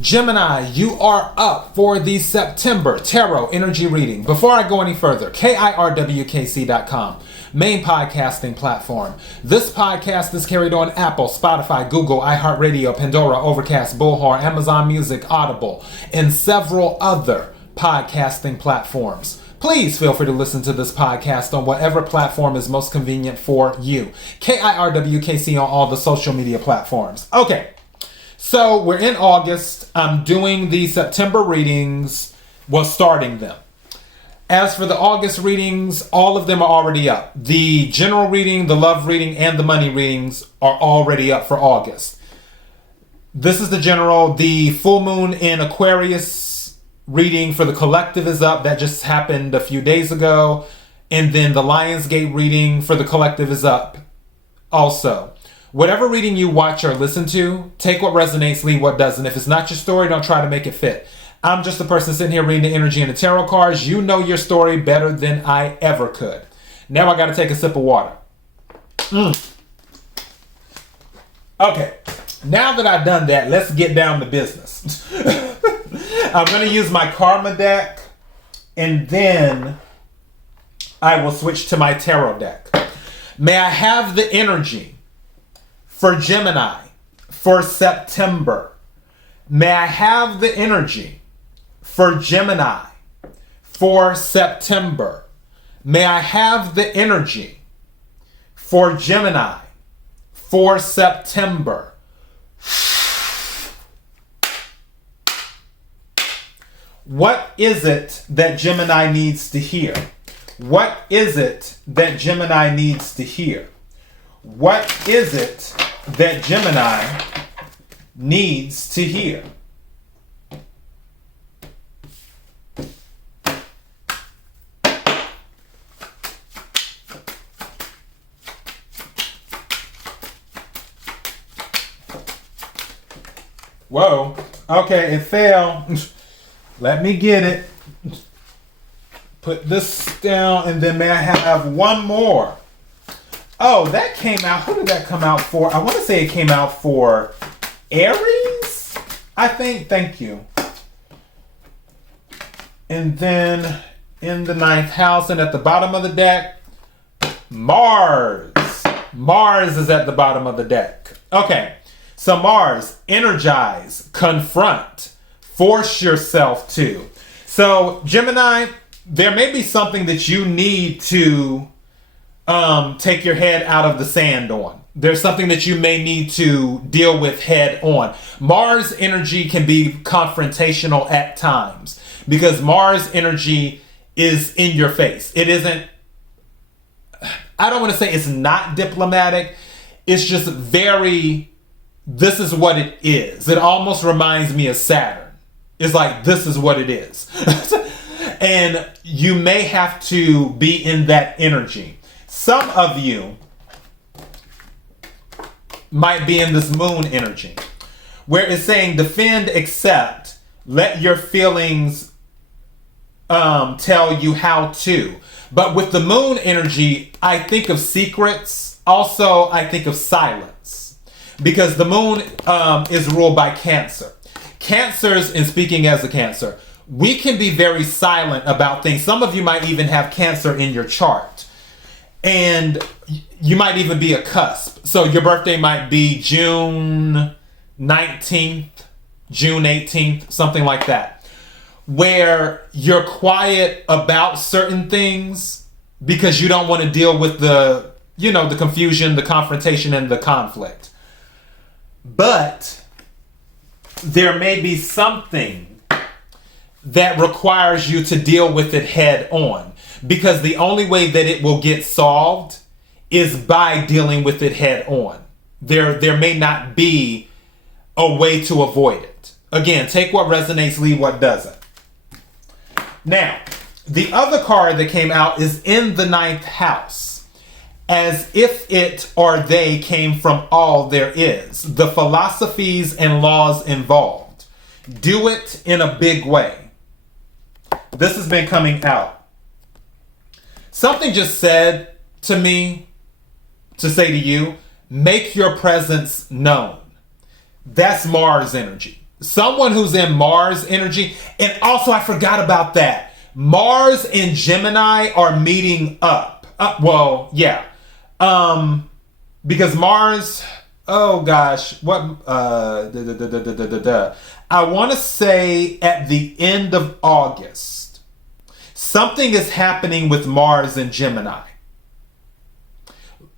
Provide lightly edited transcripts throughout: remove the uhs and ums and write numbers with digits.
Gemini, you are up for the September Tarot Energy Reading. Before I go any further, KIRWKC.com, main podcasting platform. This podcast is carried on Apple, Spotify, Google, iHeartRadio, Pandora, Overcast, Bullhorn, Amazon Music, Audible, and several other podcasting platforms. Please feel free to listen to this podcast on whatever platform is most convenient for you. KIRWKC on all the social media platforms. Okay. So we're in August. I'm doing the September readings, starting them. As for the August readings, all of them are already up. The general reading, the love reading, and the money readings are already up for August. This is the general. The full moon in Aquarius reading for the collective is up. That just happened a few days ago. And then the Lionsgate reading for the collective is up also. Whatever reading you watch or listen to, take what resonates, leave what doesn't. If it's not your story, don't try to make it fit. I'm just a person sitting here reading the energy and the tarot cards. You know your story better than I ever could. Now I got to take a sip of water. Okay, now that I've done that, let's get down to business. I'm going to use my Karma deck, and then I will switch to my tarot deck. May I have the energy for Gemini for September? May I have the energy for Gemini for September? May I have the energy for Gemini for September? What is it that Gemini needs to hear? What is it that Gemini needs to hear? What is it that Gemini needs to hear? Whoa. Okay, it fell. Let me get it. Put this down, and then may I have one more? Oh, that came out. Who did that come out for? I want to say it came out for Aries, I think. Thank you. And then in the 9th house and at the bottom of the deck, Mars. Mars is at the bottom of the deck. Okay. So Mars, energize, confront, force yourself to. So Gemini, there may be something that you need to take your head out of the sand on. There's something that you may need to deal with head on. Mars energy can be confrontational at times because Mars energy is in your face. It isn't, I don't want to say it's not diplomatic. It's just very, this is what it is. It almost reminds me of Saturn. It's like, this is what it is. And you may have to be in that energy. Some of you might be in this moon energy where it's saying defend, accept, let your feelings tell you how to. But with the moon energy, I think of secrets. Also, I think of silence because the moon is ruled by Cancer. Cancers, and speaking as a Cancer, we can be very silent about things. Some of you might even have Cancer in your chart. And you might even be a cusp. So your birthday might be June 19th, June 18th, something like that. Where you're quiet about certain things because you don't want to deal with the confusion, the confrontation, and the conflict. But there may be something that requires you to deal with it head on. Because the only way that it will get solved is by dealing with it head on. There may not be a way to avoid it. Again, take what resonates, leave what doesn't. Now, the other card that came out is in the 9th house. As if it or they came from all there is. The philosophies and laws involved. Do it in a big way. This has been coming out. Something just said to me to say to you, make your presence known. That's Mars energy. someone who's in Mars energy. And also, I forgot about that. Mars and Gemini are meeting up. Well, yeah. Because Mars, oh gosh, what, I want to say at the end of August, something is happening with Mars and Gemini.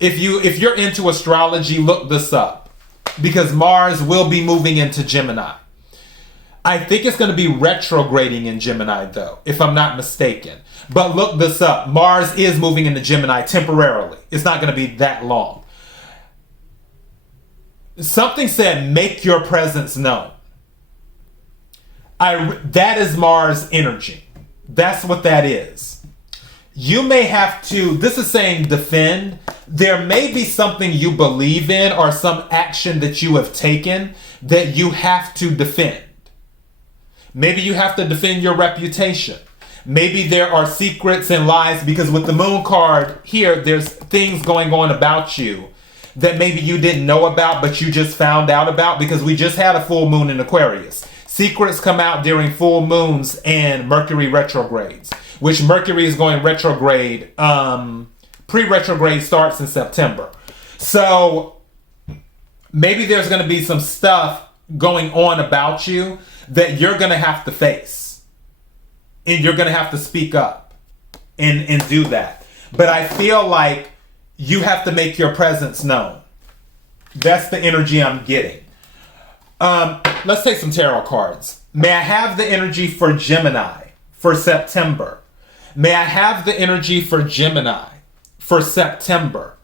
If you're into astrology, look this up, because Mars will be moving into Gemini. I think it's going to be retrograding in Gemini, though, if I'm not mistaken. But look this up. Mars is moving into Gemini temporarily. It's not going to be that long. Something said, make your presence known. That is Mars energy. That's what that is. You may have to, this is saying defend. There may be something you believe in or some action that you have taken that you have to defend. Maybe you have to defend your reputation. Maybe there are secrets and lies, because with the moon card here, there's things going on about you that maybe you didn't know about, but you just found out about, because we just had a full moon in Aquarius. Secrets come out during full moons and Mercury retrogrades, which Mercury is going retrograde. Pre-retrograde starts in September. So maybe there's going to be some stuff going on about you that you're going to have to face. And you're going to have to speak up and do that. But I feel like you have to make your presence known. That's the energy I'm getting. Let's take some tarot cards. May I have the energy for Gemini for September? May I have the energy for Gemini for September?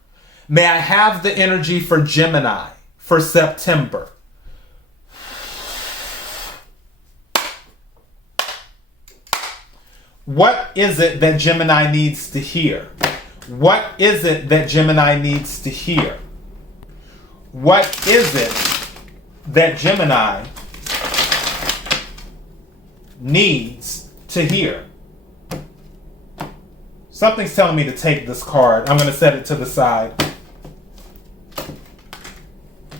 May I have the energy for Gemini for September? What is it that Gemini needs to hear? What is it that Gemini needs to hear? What is it that Gemini needs to hear? Something's telling me to take this card. I'm going to set it to the side.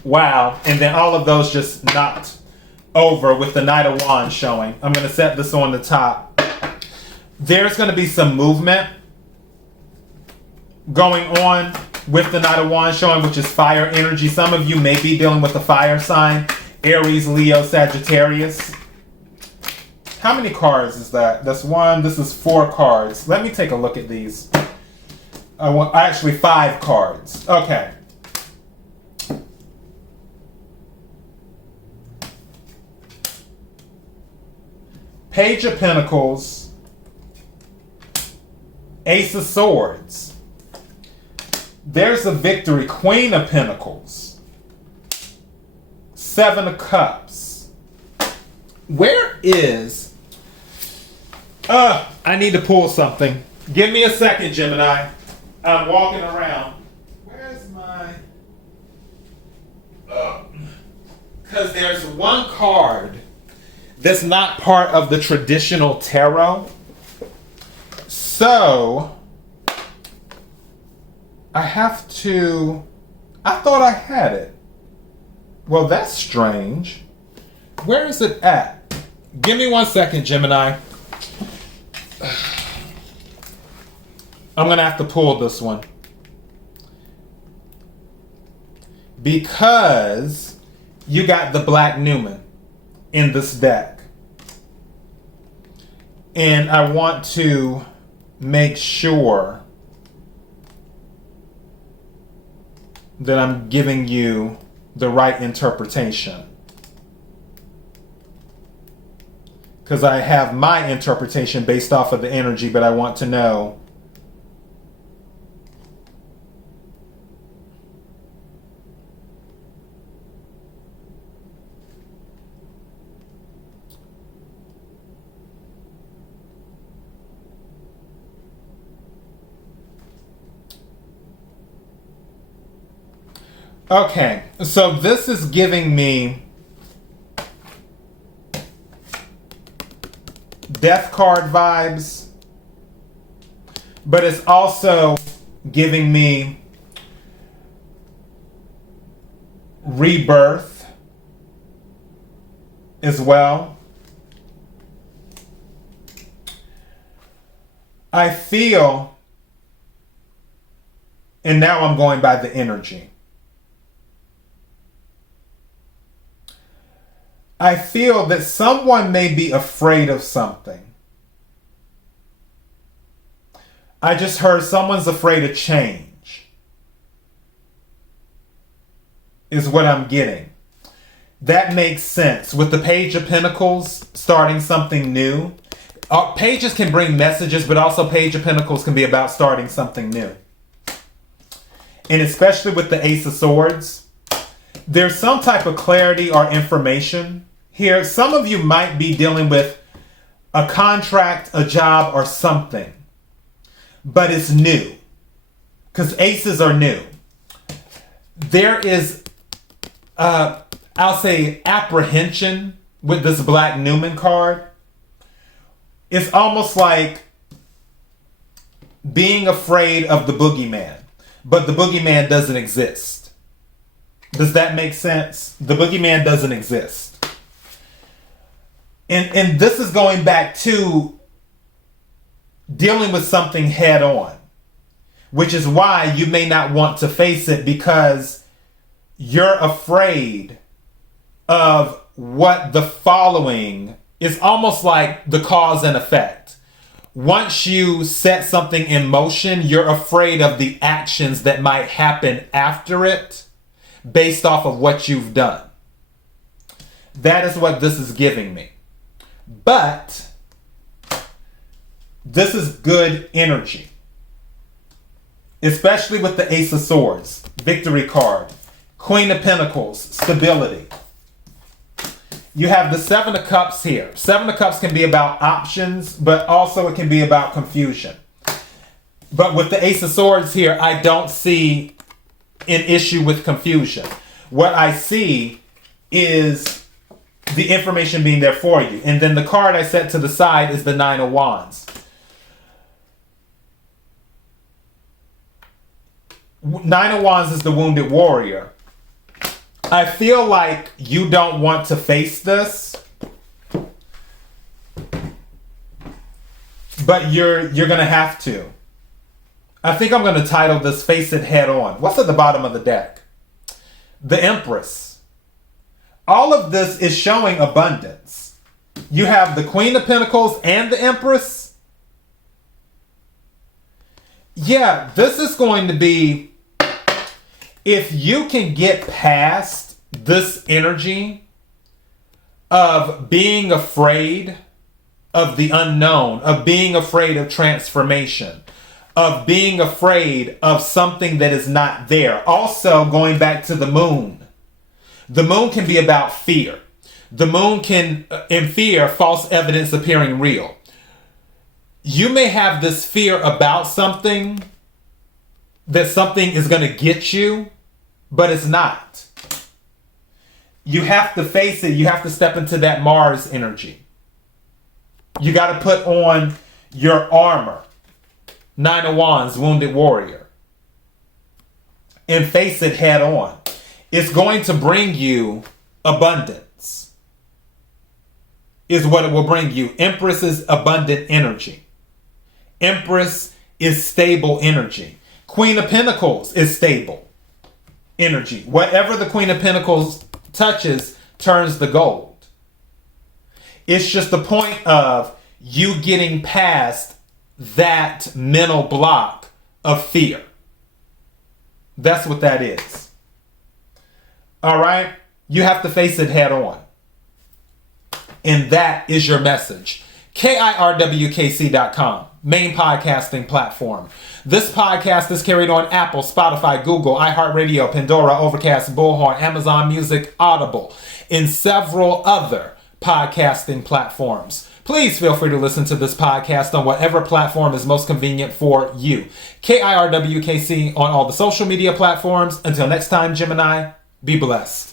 Wow. And then all of those just knocked over with the Knight of Wands showing. I'm going to set this on the top. There's going to be some movement going on with the Knight of Wands showing, which is fire energy. Some of you may be dealing with a fire sign. Aries, Leo, Sagittarius. How many cards is that? That's one. This is 4 cards. Let me take a look at these. Actually 5 cards. Okay. Page of Pentacles. Ace of Swords. There's a victory. Queen of Pentacles. 7 of Cups. Where is... I need to pull something. Give me a second, Gemini. I'm walking around. Where's my... Because there's one card that's not part of the traditional tarot. So, I have to... I thought I had it. Well, that's strange. Where is it at? Give me 1 second, Gemini. I'm going to have to pull this one. Because you got the Black Newman in this deck. And I want to make sure that I'm giving you the right interpretation. Because I have my interpretation based off of the energy, but I want to know. Okay, so this is giving me death card vibes, but it's also giving me rebirth, as well. I feel, and now I'm going by the energy. I feel that someone may be afraid of something. I just heard someone's afraid of change, is what I'm getting. That makes sense. With the Page of Pentacles starting something new. Pages can bring messages, but also Page of Pentacles can be about starting something new. And especially with the Ace of Swords, there's some type of clarity or information here. Some of you might be dealing with a contract, a job, or something. But it's new. Because aces are new. There is, I'll say, apprehension with this Black Newman card. It's almost like being afraid of the boogeyman. But the boogeyman doesn't exist. Does that make sense? The boogeyman doesn't exist. And this is going back to dealing with something head on, which is why you may not want to face it, because you're afraid of what the following is. Almost like the cause and effect. Once you set something in motion, you're afraid of the actions that might happen after it based off of what you've done. That is what this is giving me. But this is good energy, especially with the Ace of Swords, Victory card, Queen of Pentacles, stability. You have the Seven of Cups here. Seven of Cups can be about options, but also it can be about confusion. But with the Ace of Swords here, I don't see an issue with confusion. What I see is the information being there for you. And then the card I set to the side is the Nine of Wands. Nine of Wands is the wounded warrior. I feel like you don't want to face this, but you're going to have to. I think I'm going to title this Face It Head On. What's at the bottom of the deck? The Empress. All of this is showing abundance. You have the Queen of Pentacles and the Empress. Yeah, this is going to be, if you can get past this energy of being afraid of the unknown, of being afraid of transformation, of being afraid of something that is not there. Also, going back to the moon. The moon can be about fear. The moon can, in fear, false evidence appearing real. You may have this fear about something, that something is going to get you, but it's not. You have to face it. You have to step into that Mars energy. You got to put on your armor. Nine of Wands, wounded warrior. And face it head on. It's going to bring you abundance. Is what it will bring you. Empress is abundant energy. Empress is stable energy. Queen of Pentacles is stable energy. Whatever the Queen of Pentacles touches turns the gold. It's just the point of you getting past that mental block of fear. That's what that is. All right? You have to face it head on. And that is your message. KIRWKC.com, main podcasting platform. This podcast is carried on Apple, Spotify, Google, iHeartRadio, Pandora, Overcast, Bullhorn, Amazon Music, Audible, and several other podcasting platforms. Please feel free to listen to this podcast on whatever platform is most convenient for you. KIRWKC on all the social media platforms. Until next time, Gemini, be blessed.